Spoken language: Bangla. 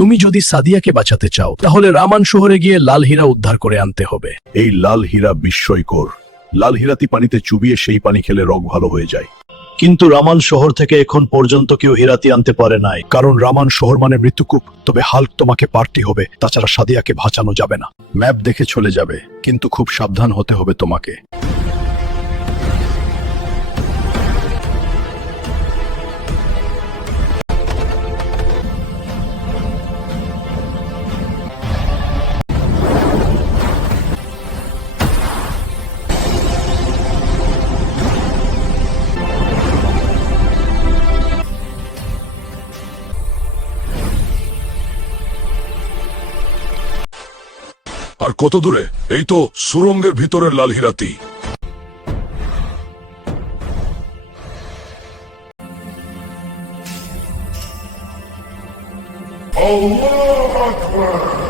তুমি যদি সাদিয়াকে বাঁচাতে চাও, তাহলে রামান শহরে গিয়ে লাল হীরা উদ্ধার করে আনতে হবে। এই লাল হীরা বিস্ময়কর। লাল হীরাতি পানিতে চুবিয়ে সেই পানি খেলে রোগ ভালো হয়ে যায়। কিন্তু রামান শহর থেকে এখন পর্যন্ত কেউ হীরাতি আনতে পারে নাই। কারণ রামান শহর মানে মৃত্যুকূপ। তবে হাল্ক তোমাকে পার্টি হবে, তাছাড়া সাদিয়াকে বাঁচানো যাবে না। ম্যাপ দেখে চলে যাবে, কিন্তু খুব সাবধান হতে হবে তোমাকে। আর কত দূরে? এই তো সুরঙ্গের ভিতরের লাল হিরাতি। আল্লাহু আকবার।